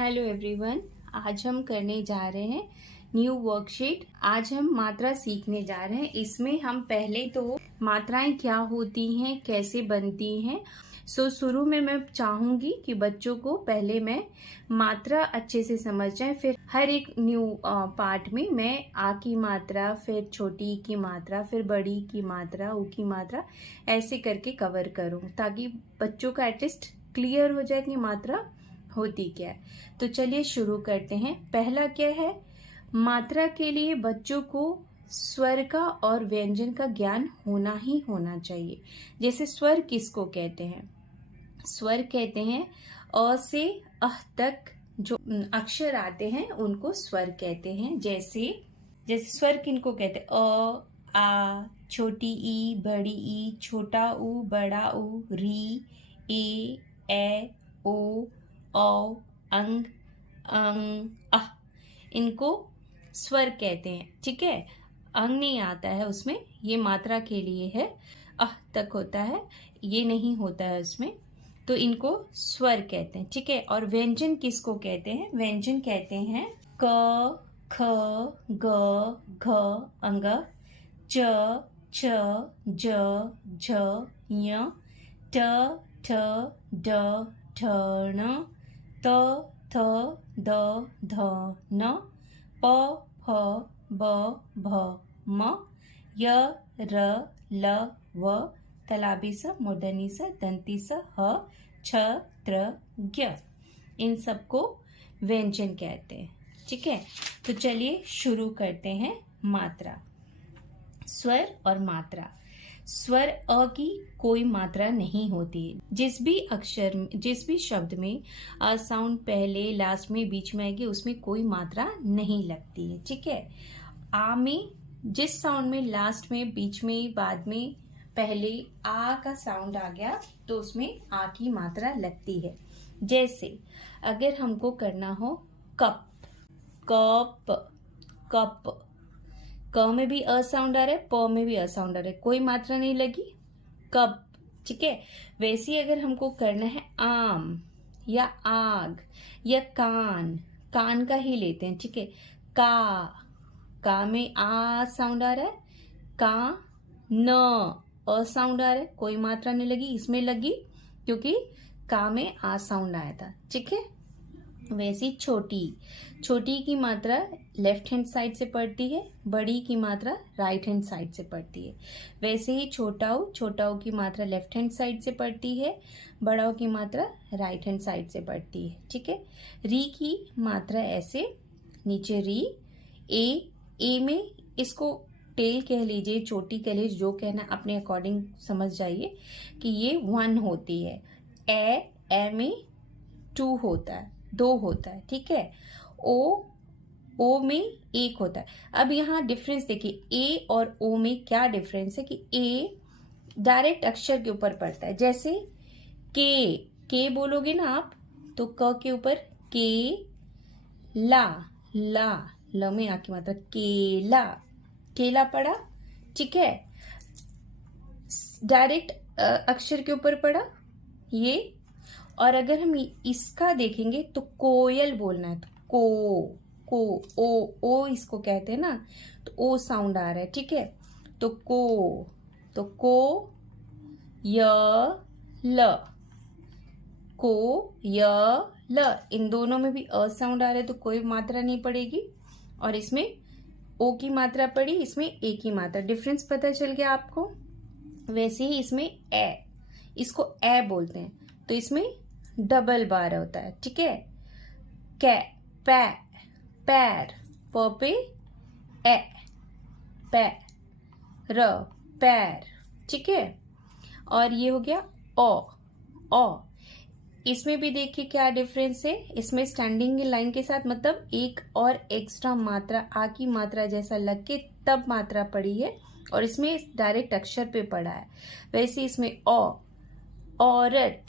Hello everyone, आज हम करने जा रहे हैं न्यू वर्कशीट। आज हम मात्रा सीखने जा रहे हैं। इसमें हम पहले तो मात्राएं क्या होती हैं, कैसे बनती हैं। शुरू में मैं चाहूंगी कि बच्चों को पहले मैं मात्रा अच्छे से समझ जाए, फिर हर एक न्यू पार्ट में मैं आ की मात्रा, फिर छोटी की मात्रा, फिर बड़ी की मात्रा, ऊ की मात्रा, ऐसे करके कवर करूं, ताकि बच्चों का एटलीस्ट क्लियर हो जाए कि मात्रा होती क्या है। तो चलिए शुरू करते हैं। पहला क्या है, मात्रा के लिए बच्चों को स्वर का और व्यंजन का ज्ञान होना ही होना चाहिए। जैसे स्वर किसको कहते हैं? स्वर कहते हैं अ से अह तक जो अक्षर आते हैं उनको स्वर कहते हैं। जैसे स्वर किनको कहते हैं? अ, आ, छोटी ई, बड़ी ई, छोटा ऊ, बड़ा ऊ, री, ए, ओ, औ, अंग, अह, इनको स्वर कहते हैं। ठीक है, अंग नहीं आता है उसमें, ये मात्रा के लिए है। अह तक होता है, ये नहीं होता है उसमें, तो इनको स्वर कहते हैं। ठीक है, और व्यंजन किसको कहते हैं? व्यंजन कहते हैं क, ख, ग, घ, अंग, च, छ, ज, झ, ञ, ट, ठ, ड, ढ, ण, त, थ, द, ध, न, प, फ, ब, भ, म, य, र, ल, व, तलाबी स, मूर्धनी स, दंती स, ह, छ, त्र, ज्ञ। इन सबको व्यंजन कहते हैं। ठीक है, तो चलिए शुरू करते हैं। मात्रा, स्वर और मात्रा। स्वर अ की कोई मात्रा नहीं होती। जिस भी शब्द में अ साउंड पहले, लास्ट में, बीच में आएगी, उसमें कोई मात्रा नहीं लगती है। ठीक है, आ में जिस साउंड में लास्ट में, बीच में, बाद में, पहले आ का साउंड आ गया तो उसमें आ की मात्रा लगती है। जैसे अगर हमको करना हो कप, कप, कप, क में भी अ साउंड आ रहा है, प में भी अ साउंड आ रहा है, कोई मात्रा नहीं लगी, कप। ठीक है, वैसे ही अगर हमको करना है आम या आग या कान, कान का ही लेते हैं। ठीक है, का में आ साउंड आ रहा है, का, न अ साउंड आ रहा है, कोई मात्रा नहीं लगी, इसमें लगी क्योंकि का में आ साउंड आया था। ठीक है, वैसी छोटी, छोटी की मात्रा लेफ्ट हैंड साइड से पड़ती है, बड़ी की मात्रा राइट हैंड साइड से पड़ती है। वैसे ही छोटा ऊ की मात्रा लेफ्ट हैंड साइड से पड़ती है, बड़ा ऊ की मात्रा राइट हैंड साइड से पड़ती है। ठीक है, री की मात्रा ऐसे, नीचे री, ए में इसको टेल कह लीजिए, चोटी कह लीजिए, जो कहना अपने अकॉर्डिंग समझ जाइए कि ये 1 होती है। ए में 2 होता है, 2 होता है। ठीक है, ओ में 1 होता है। अब यहाँ डिफरेंस देखिए, ए और ओ में क्या डिफरेंस है कि ए डायरेक्ट अक्षर के ऊपर पड़ता है। जैसे के बोलोगे ना आप, तो क के ऊपर के, ला, ल में आ की मात्रा केला, केला पड़ा। ठीक है, डायरेक्ट अक्षर के ऊपर पड़ा ये। और अगर हम इसका देखेंगे तो कोयल बोलना है, तो ओ इसको कहते हैं ना, तो ओ साउंड आ रहा है। ठीक है, तो को य ल, को य ल, इन दोनों में भी अ साउंड आ रहा है तो कोई मात्रा नहीं पड़ेगी, और इसमें ओ की मात्रा पड़ी, इसमें ए की मात्रा। डिफरेंस पता चल गया आपको? वैसे ही इसमें ए, इसको ए बोलते हैं, तो इसमें डबल बार होता है। ठीक है, पैर, प पे ए, पैर, पैर। ठीक है, और ये हो गया ओ। इसमें भी देखिए क्या डिफरेंस है। इसमें स्टैंडिंग लाइन के साथ, मतलब एक और एक्स्ट्रा मात्रा आ की मात्रा जैसा लग के तब मात्रा पड़ी है, और इसमें डायरेक्ट अक्षर पे पड़ा है। वैसे इसमें औरत,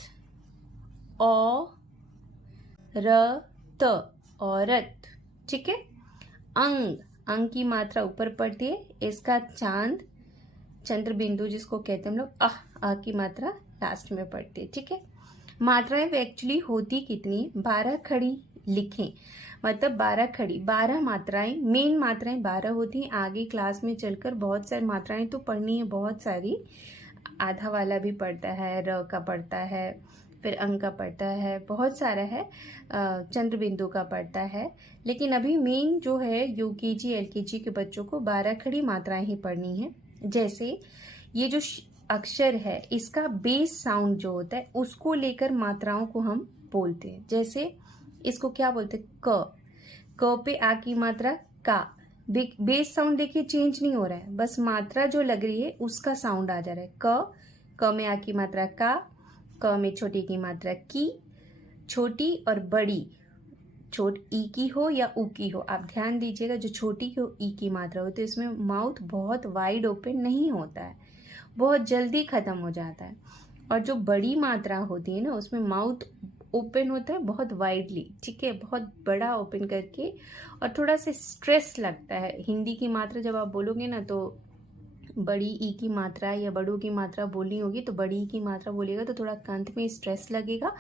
औरत। ठीक है, अंग की मात्रा ऊपर पड़ती है, इसका चंद्र बिंदु जिसको कहते हैं हम लोग, आ की मात्रा लास्ट में पड़ती है। ठीक है, मात्राएं एक्चुअली होती कितनी? 12 खड़ी लिखें। मतलब 12 खड़ी, 12 मात्राएं, मेन मात्राएं 12 होती हैं। आगे क्लास में चलकर बहुत सारी मात्राएं तो पढ़नी है, बहुत सारी। आधा वाला भी पढ़ता है, र का पढ़ता है, फिर अंक का पढ़ता है, बहुत सारा है, चंद्र बिंदु का पढ़ता है। लेकिन अभी मेन जो है यूकेजी एलकेजी के बच्चों को 12 खड़ी मात्राएं ही पढ़नी है। जैसे ये जो अक्षर है, इसका बेस साउंड जो होता है उसको लेकर मात्राओं को हम बोलते हैं। जैसे इसको क्या बोलते हैं? क पे आ की मात्रा का। बेस साउंड देखिए चेंज नहीं हो रहा है, बस मात्रा जो लग रही है उसका साउंड आ जा रहा है। क में आ की मात्रा का, क में छोटी की मात्रा की। छोटी और बड़ी, ई की हो या ऊ की हो, आप ध्यान दीजिएगा, जो छोटी की हो ई की मात्रा होती है इसमें माउथ बहुत वाइड ओपन नहीं होता है, बहुत जल्दी खत्म हो जाता है। और जो बड़ी मात्रा होती है ना, उसमें माउथ ओपन होता है बहुत वाइडली, ठीक है, बहुत बड़ा ओपन करके, और थोड़ा सा स्ट्रेस लगता है। हिंदी की मात्रा जब आप बोलोगे ना, तो बड़ी ई की मात्रा या बड़ों की मात्रा बोलनी होगी, तो बड़ी ई की मात्रा बोलेगा तो थोड़ा कंठ में स्ट्रेस लगेगा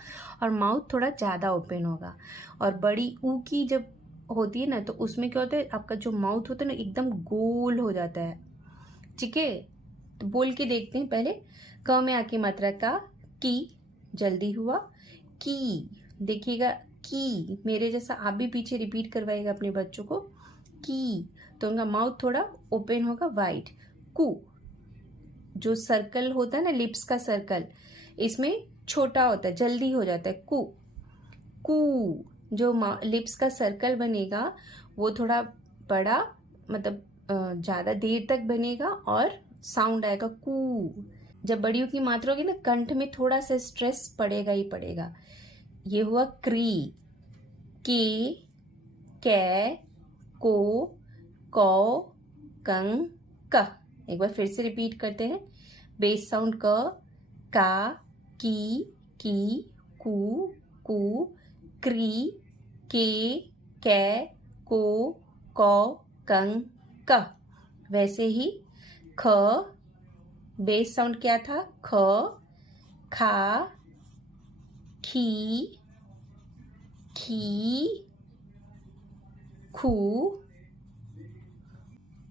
और माउथ थोड़ा ज़्यादा ओपन होगा। और बड़ी ऊ की जब होती है ना, तो उसमें क्या होता है, आपका जो माउथ होता है ना एकदम गोल हो जाता है, ठीक है। तो बोल के देखते हैं पहले। क में आ की मात्रा का, की, जल्दी हुआ, की, देखिएगा, की, मेरे जैसा आप भी पीछे रिपीट करवाइएगा अपने बच्चों को, की, तो उनका माउथ थोड़ा ओपन होगा, वाइड। कू, जो सर्कल होता है ना, लिप्स का सर्कल, इसमें छोटा होता है, जल्दी हो जाता है, कू। कू, जो लिप्स का सर्कल बनेगा वो थोड़ा बड़ा, मतलब ज़्यादा देर तक बनेगा और साउंड आएगा कू। जब बड़ी की मात्रा होगी ना, कंठ में थोड़ा सा स्ट्रेस पड़ेगा ही पड़ेगा। ये हुआ क्री, के, कै, को, कौ, कं, क। एक बार फिर से रिपीट करते हैं। बेस साउंड क, का, की, कू, कू, क्री, के, कै, को, कौ, कं, क। वैसे ही ख, बेस साउंड क्या था? ख, खा, खी, खी, खू,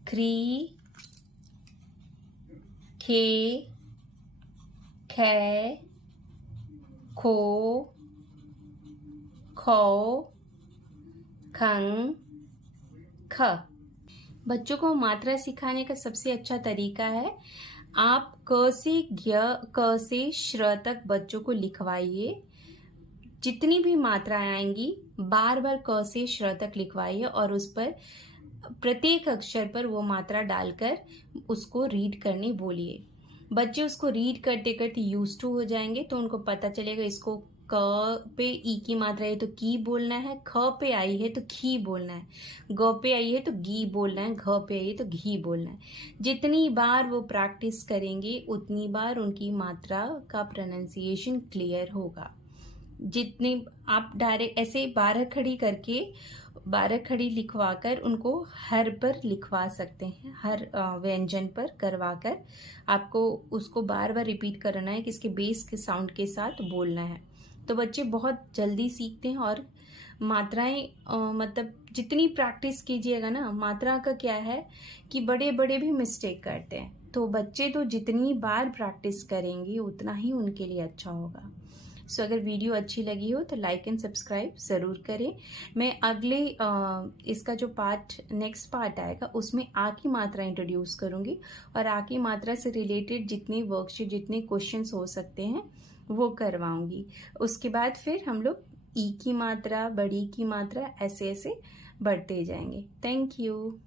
क्री, खे, खे, खो, खौ, खं, ख। बच्चों को मात्रा सिखाने का सबसे अच्छा तरीका है, आप क से क से श्र तक बच्चों को लिखवाइए। जितनी भी मात्राएं आएंगी बार बार क से श्र तक लिखवाइए और उस पर प्रत्येक अक्षर पर वो मात्रा डालकर उसको रीड करने बोलिए। बच्चे उसको रीड करते करते यूज टू हो जाएंगे, तो उनको पता चलेगा इसको क पे ई की मात्रा है तो की बोलना है, ख पे आई है तो खी बोलना है, ग पे आई है तो गी बोलना है, घ पे आई है तो घी बोलना है। जितनी बार वो प्रैक्टिस करेंगे उतनी बार उनकी मात्रा का प्रोनाउंसिएशन क्लियर होगा। जितने आप डायरेक्ट ऐसे 12 खड़ी करके 12 खड़ी लिखवाकर उनको हर पर लिखवा सकते हैं, हर व्यंजन पर करवाकर आपको उसको बार बार रिपीट करना है कि इसके बेस के साउंड के साथ बोलना है। तो बच्चे बहुत जल्दी सीखते हैं और मात्राएं मतलब जितनी प्रैक्टिस कीजिएगा ना, मात्रा का क्या है कि बड़े बड़े भी मिस्टेक करते हैं, तो बच्चे तो जितनी बार प्रैक्टिस करेंगे उतना ही उनके लिए अच्छा होगा। सो अगर वीडियो अच्छी लगी हो तो लाइक एंड सब्सक्राइब ज़रूर करें। मैं अगले इसका जो नेक्स्ट पार्ट आएगा उसमें आ की मात्रा इंट्रोड्यूस करूँगी और आ की मात्रा से रिलेटेड जितने वर्कशीट, जितने क्वेश्चंस हो सकते हैं वो करवाऊँगी। उसके बाद फिर हम लोग ई की मात्रा, बड़ी की मात्रा, ऐसे ऐसे बढ़ते जाएंगे। Thank you.